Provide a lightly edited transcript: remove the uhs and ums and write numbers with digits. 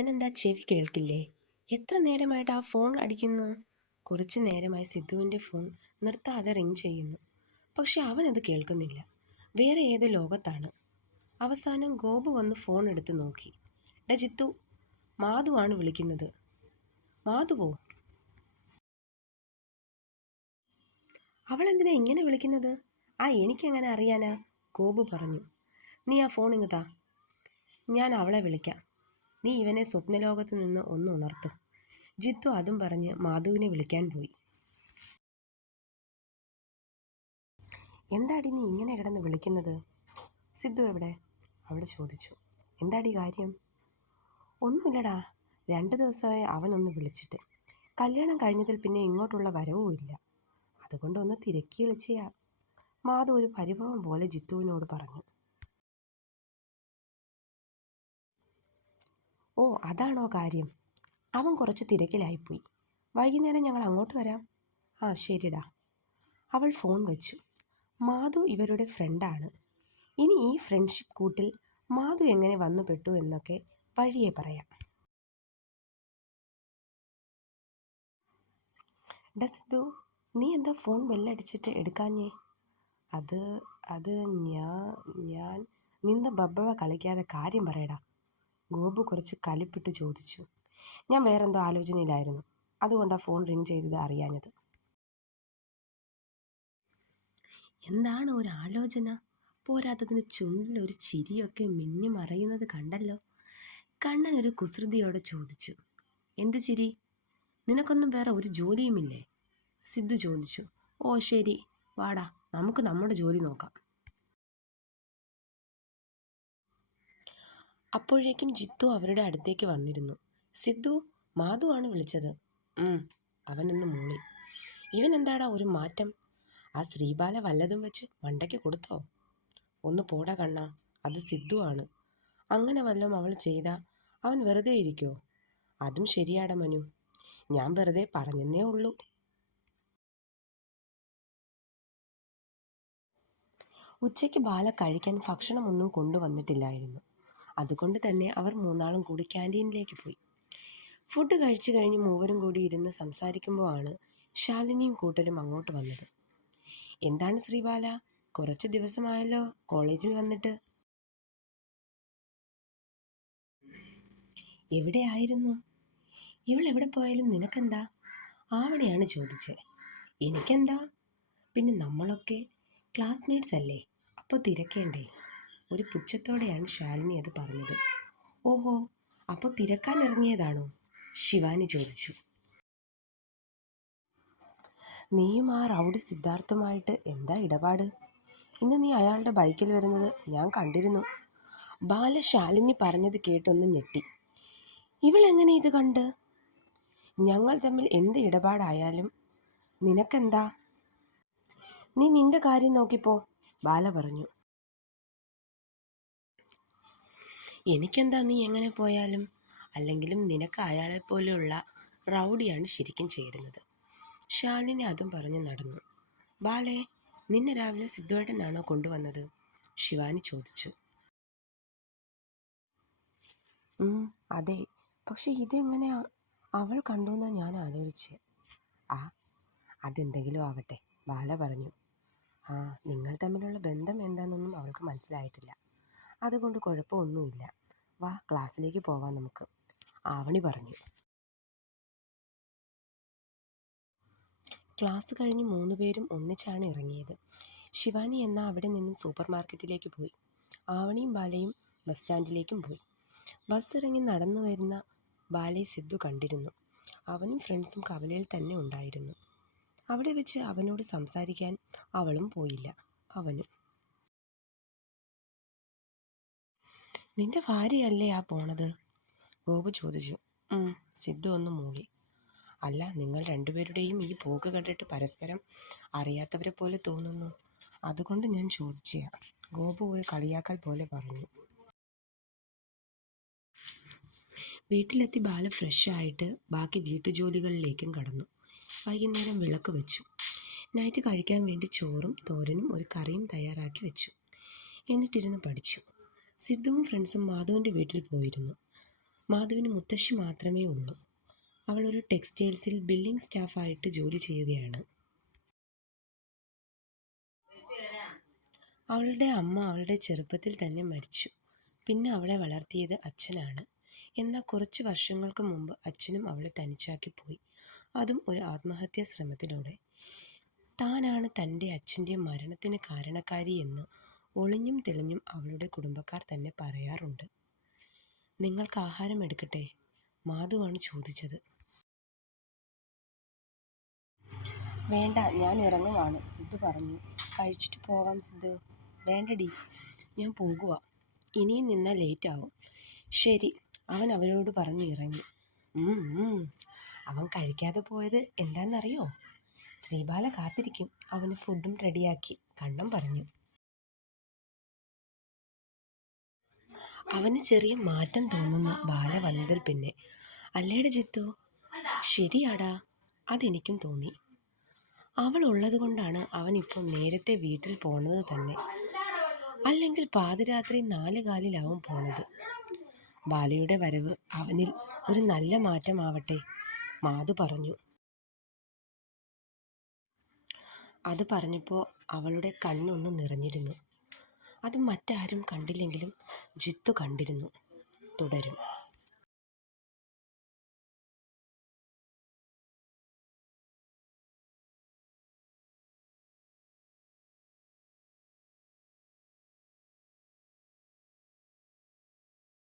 ഇവനെന്താ ചെവി കേൾക്കില്ലേ? എത്ര നേരമായിട്ട് ആ ഫോൺ അടിക്കുന്നു? കുറച്ചു നേരമായി സിദ്ധുവിൻ്റെ ഫോൺ നിർത്താതെ റിങ് ചെയ്യുന്നു. പക്ഷെ അവനത് കേൾക്കുന്നില്ല. വേറെ ഏതോ ലോകത്താണ്. അവസാനം ഗോപു വന്ന് ഫോൺ എടുത്ത് നോക്കി. ഡാ ജിത്തു, മാധു ആണ് വിളിക്കുന്നത്. മാധുവോ? അവളെന്തിനാ ഇങ്ങനെ വിളിക്കുന്നത്? എനിക്കെങ്ങനെ അറിയാനാ? ഗോപു പറഞ്ഞു. നീ ആ ഫോൺ ഇങ്ങ് താ, ഞാൻ അവളെ വിളിക്കാം. നീ ഇവനെ സ്വപ്നലോകത്ത് നിന്ന് ഒന്ന് ഉണർത്ത്. ജിത്തു അതും പറഞ്ഞ് മാധുവിനെ വിളിക്കാൻ പോയി. എന്താടി നീ ഇങ്ങനെ കിടന്ന് വിളിക്കുന്നത്? സിദ്ധു എവിടെ? അവൾ ചോദിച്ചു. എന്താടി കാര്യം? ഒന്നുമില്ലടാ, 2 ദിവസമായി അവനൊന്ന് വിളിച്ചിട്ട്. കല്യാണം കഴിഞ്ഞതിൽ പിന്നെ ഇങ്ങോട്ടുള്ള വരവും ഇല്ല. അതുകൊണ്ടൊന്ന് തിരക്കി വിളിച്ചയാ. മാധു ഒരു പരിഭവം പോലെ ജിത്തുവിനോട് പറഞ്ഞു. ഓ, അതാണോ കാര്യം? അവൻ കുറച്ച് തിരക്കിലായിപ്പോയി. വൈകുന്നേരം ഞങ്ങൾ അങ്ങോട്ട് വരാം. ശരിടാ. അവൾ ഫോൺ വെച്ചു. മാധു ഇവരുടെ ഫ്രണ്ടാണ്. ഇനി ഈ ഫ്രണ്ട്ഷിപ്പ് കൂട്ടിൽ മാധു എങ്ങനെ വന്നു പെട്ടു എന്നൊക്കെ വഴിയേ പറയാം. ഡാ സിദ്ധു, നീ എന്താ ഫോൺ ബെല്ലടിച്ചിട്ട് എടുക്കാഞ്ഞേ? അത് ഞാൻ നിന്ന് ബബ്ബവ കളിക്കാതെ കാര്യം പറയടാ. ഗോപു കുറച്ച് കലിപ്പിട്ട് ചോദിച്ചു. ഞാൻ വേറെന്തോ ആലോചനയിലായിരുന്നു. അതുകൊണ്ടാണ് ഫോൺ റിങ് ചെയ്തത് അറിയാഞ്ഞത്. എന്താണ് ഒരു ആലോചന? പോരാത്തതിന് ചുണ്ടിലൊരു ചിരിയൊക്കെ മിന്നി മറയുന്നത് കണ്ടല്ലോ. കണ്ണൻ ഒരു കുസൃതിയോടെ ചോദിച്ചു. എന്ത് ചിരി? നിനക്കൊന്നും വേറെ ഒരു ജോലിയുമില്ലേ? സിദ്ധു ചോദിച്ചു. ഓ ശരി, വാടാ, നമുക്ക് നമ്മുടെ ജോലി നോക്കാം. അപ്പോഴേക്കും ജിത്തു അവരുടെ അടുത്തേക്ക് വന്നിരുന്നു. സിദ്ധു, മാധു ആണ് വിളിച്ചത്. അവനൊന്ന് മൂളി. ഇവൻ എന്താടാ ഒരു മാറ്റം? ആ ശ്രീബാല വല്ലതും വെച്ച് മണ്ടയ്ക്ക് കൊടുത്തോ? ഒന്ന് പോടാ കണ്ണാ, അത് സിദ്ധു ആണ്. അങ്ങനെ വല്ലതും അവൾ ചെയ്താ അവൻ വെറുതെ ഇരിക്കോ? അതും ശരിയാടാ മനു, ഞാൻ വെറുതെ പറഞ്ഞെന്നേ ഉള്ളൂ. ഉച്ചയ്ക്ക് ബാല കഴിക്കാൻ ഭക്ഷണമൊന്നും കൊണ്ടുവന്നിട്ടില്ലായിരുന്നു. അതുകൊണ്ട് തന്നെ അവർ മൂന്നാളും കൂടി ക്യാൻറ്റീനിലേക്ക് പോയി. ഫുഡ് കഴിച്ചു കഴിഞ്ഞ് മൂവരും കൂടി ഇരുന്ന് സംസാരിക്കുമ്പോഴാണ് ശാലിനിയും കൂട്ടരും അങ്ങോട്ട് വന്നത്. എന്താണ് ശ്രീബാല, കുറച്ച് ദിവസമായല്ലോ കോളേജിൽ വന്നിട്ട്? എവിടെയായിരുന്നു? ഇവൾ എവിടെ പോയാലും നിനക്കെന്താ? ആവണിയാണ് ചോദിച്ചത്. എനിക്കെന്താ, പിന്നെ നമ്മളൊക്കെ ക്ലാസ്മേറ്റ്സ് അല്ലേ, അപ്പോൾ തിരക്കേണ്ടേ? ഒരു പുച്ഛത്തോടെയാണ് ശാലിനി അത് പറഞ്ഞത്. ഓഹോ, അപ്പോൾ തിരക്കാൻ ഇറങ്ങിയതാണോ? ശിവാനി ചോദിച്ചു. നീയും ആ റൗഡി സിദ്ധാർത്ഥുമായിട്ട് എന്താ ഇടപാട്? ഇന്ന് നീ അയാളുടെ ബൈക്കിൽ വരുന്നത് ഞാൻ കണ്ടിരുന്നു. ബാല ശാലിനി പറഞ്ഞത് കേട്ടൊന്ന് ഞെട്ടി. ഇവളെങ്ങനെ ഇത് കണ്ട്? ഞങ്ങൾ തമ്മിൽ എന്ത് ഇടപാടായാലും നിനക്കെന്താ? നീ നിന്റെ കാര്യം നോക്കിപ്പോ, ബാല പറഞ്ഞു. എനിക്കെന്താ നീ എങ്ങനെ പോയാലും? അല്ലെങ്കിലും നിനക്ക് അയാളെപ്പോലെയുള്ള റൗഡിയാണ് ശരിക്കും ചേരുന്നത്. ശാലിനി അതും പറഞ്ഞ് നടന്നു. ബാലേ, നിന്നെ രാവിലെ സിദ്ധുവേട്ടനാണോ കൊണ്ടുവന്നത്? ശിവാനി ചോദിച്ചു. അതെ, പക്ഷെ ഇതെങ്ങനെ അവൾ കണ്ടുവെന്നാ ഞാൻ ആലോചിച്ചേ. അതെന്തെങ്കിലും ആവട്ടെ, ബാല പറഞ്ഞു. നിങ്ങൾ തമ്മിലുള്ള ബന്ധം എന്താണെന്നൊന്നും അവൾക്ക് മനസ്സിലായിട്ടില്ല. അതുകൊണ്ട് കുഴപ്പമൊന്നുമില്ല. വാ, ക്ലാസ്സിലേക്ക് പോവാം നമുക്ക്, ആവണി പറഞ്ഞു. ക്ലാസ് കഴിഞ്ഞ് 3 പേരും ഒന്നിച്ചാണ് ഇറങ്ങിയത്. ശിവാനി എന്നാൽ അവിടെ നിന്നും സൂപ്പർ മാർക്കറ്റിലേക്ക് പോയി. ആവണിയും ബാലയും ബസ് സ്റ്റാൻഡിലേക്കും പോയി. ബസ് ഇറങ്ങി നടന്നു വരുന്ന ബാലയെ സിദ്ധു കണ്ടിരുന്നു. അവനും ഫ്രണ്ട്സും കവലയിൽ തന്നെ ഉണ്ടായിരുന്നു. അവിടെ വെച്ച് അവനോട് സംസാരിക്കാൻ അവളും പോയില്ല. അവനും. നിന്റെ ഭാര്യയല്ലേ ആ പോണത്? ഗോപു ചോദിച്ചു. സിദ്ധു ഒന്ന് മൂളി. അല്ല, നിങ്ങൾ രണ്ടുപേരുടെയും ഈ പോക്ക് കണ്ടിട്ട് പരസ്പരം അറിയാത്തവരെ പോലെ തോന്നുന്നു. അതുകൊണ്ട് ഞാൻ ചോദിച്ചയാ, ഗോപു ഒരു കളിയാക്കൽ പോലെ പറഞ്ഞു. വീട്ടിലെത്തി ബാല ഫ്രഷായിട്ട് ബാക്കി വീട്ടുജോലികളിലേക്കും കടന്നു. വൈകുന്നേരം വിളക്ക് വെച്ചു. നൈറ്റ് കഴിക്കാൻ വേണ്ടി ചോറും തോരനും ഒരു കറിയും തയ്യാറാക്കി വെച്ചു. എന്നിട്ടിരുന്ന് പഠിച്ചു. സിദ്ധുവും ഫ്രണ്ട്സും മാധുവിൻ്റെ വീട്ടിൽ പോയിരുന്നു. മാധുവിന് മുത്തശ്ശി മാത്രമേ ഉള്ളൂ. അവൾ ഒരു ടെക്സ്റ്റൈൽസിൽ ബില്ലിംഗ് സ്റ്റാഫായിട്ട് ജോലി ചെയ്യുകയാണ്. അവളുടെ അമ്മ അവളുടെ ചെറുപ്പത്തിൽ തന്നെ മരിച്ചു. പിന്നെ അവളെ വളർത്തിയത് അച്ഛനാണ്. എന്നാൽ കുറച്ച് വർഷങ്ങൾക്ക് മുമ്പ് അച്ഛനും അവളെ തനിച്ചാക്കി പോയി. അതും ഒരു ആത്മഹത്യാ ശ്രമത്തിലൂടെ. താനാണ് തൻ്റെ അച്ഛൻ്റെ മരണത്തിന് കാരണക്കാരി എന്ന് ഒളിഞ്ഞും തെളിഞ്ഞും അവളുടെ കുടുംബക്കാർ തന്നെ പറയാറുണ്ട്. നിങ്ങൾക്ക് ആഹാരം എടുക്കട്ടെ? മാധുവാണ് ചോദിച്ചത്. വേണ്ട, ഞാൻ ഇറങ്ങുവാണ്, സിദ്ധു പറഞ്ഞു. കഴിച്ചിട്ട് പോകാം സിദ്ധു. വേണ്ടടി, ഞാൻ പോകുക. ഇനിയും നിന്നാൽ ലേറ്റാവും. ശരി, അവൻ അവരോട് പറഞ്ഞ് ഇറങ്ങി. അവൻ കഴിക്കാതെ പോയത് എന്താണെന്നറിയോ? ശ്രീബാല കാത്തിരിക്കും. അവന് ഫുഡും റെഡിയാക്കി, കണ്ണം പറഞ്ഞു. അവന് ചെറിയ മാറ്റം തോന്നുന്നു ബാല വന്നതിൽ പിന്നെ. അല്ലേടെ ജിത്തു? ശരിയാടാ, അതെനിക്കും തോന്നി. അവൾ ഉള്ളത് കൊണ്ടാണ് അവനിപ്പോൾ നേരത്തെ വീട്ടിൽ പോണത് തന്നെ. അല്ലെങ്കിൽ പാതിരാത്രി 4 കാലിലാവും പോണത്. ബാലയുടെ വരവ് അവനിൽ ഒരു നല്ല മാറ്റമാവട്ടെ, മാധു പറഞ്ഞു. അത് പറഞ്ഞപ്പോൾ അവളുടെ കണ്ണൊന്ന് നിറഞ്ഞിരുന്നു. അത് മറ്റാരും കണ്ടില്ലെങ്കിലും ജിത്തു കണ്ടിരുന്നു. തുടരും.